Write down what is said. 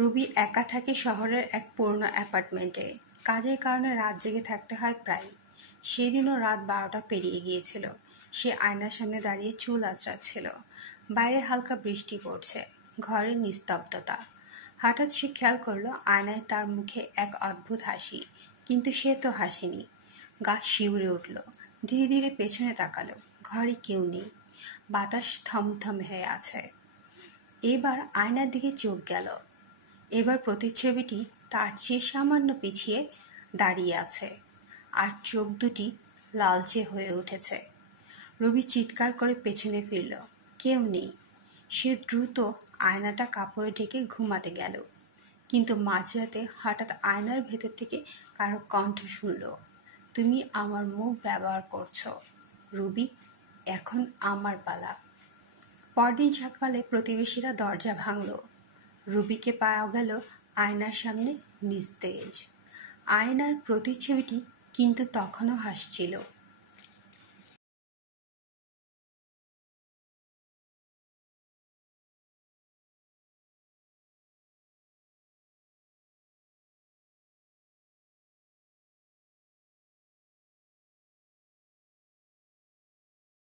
Ruby একা থাকে শহরের এক পুরনো অ্যাপার্টমেন্টে। কাজের কারণে রাত জেগে থাকতে হয় প্রায়। সেদিনও রাত 12টা পেরিয়ে গিয়েছিল। সে আয়নার সামনে দাঁড়িয়ে চুল আঁচড়াচ্ছিল। বাইরে হালকা বৃষ্টি পড়ছে, ঘরের নিস্তব্ধতা। হঠাৎ সে খেয়াল করলো আয়নায় তার মুখে এক অদ্ভুত হাসি, কিন্তু সে তো হাসেনি। গা শিউরে উঠল। ধীরে ধীরে পেছনে তাকালো, ঘরে কেউ নেই। বাতাস থমথম হয়ে আছে। এবার আয়নার দিকে চোখ গেল। এবার প্রতিচ্ছবিটি তার চেয়ে সামান্য পিছিয়ে দাঁড়িয়ে আছে, আর চোখ দুটি লালচে হয়ে উঠেছে। রবি চিৎকার করে পেছনে ফিরল, কেউ নেই। সে দ্রুত আয়নাটা কাপড়ে ঢেকে ঘুমাতে গেল, কিন্তু মাঝরাতে হঠাৎ আয়নার ভেতর থেকে কারো কণ্ঠ শুনল, তুমি আমার মুখ ব্যবহার করছো রুবি, এখন আমার পালা। পরদিন সকালে প্রতিবেশীরা দরজা ভাঙল। রুবিকে পাওয়া গেল আয়নার সামনে নিস্তেজ। আয়নার প্রতিচ্ছবিটি কিন্তু তখনও হাসছিল।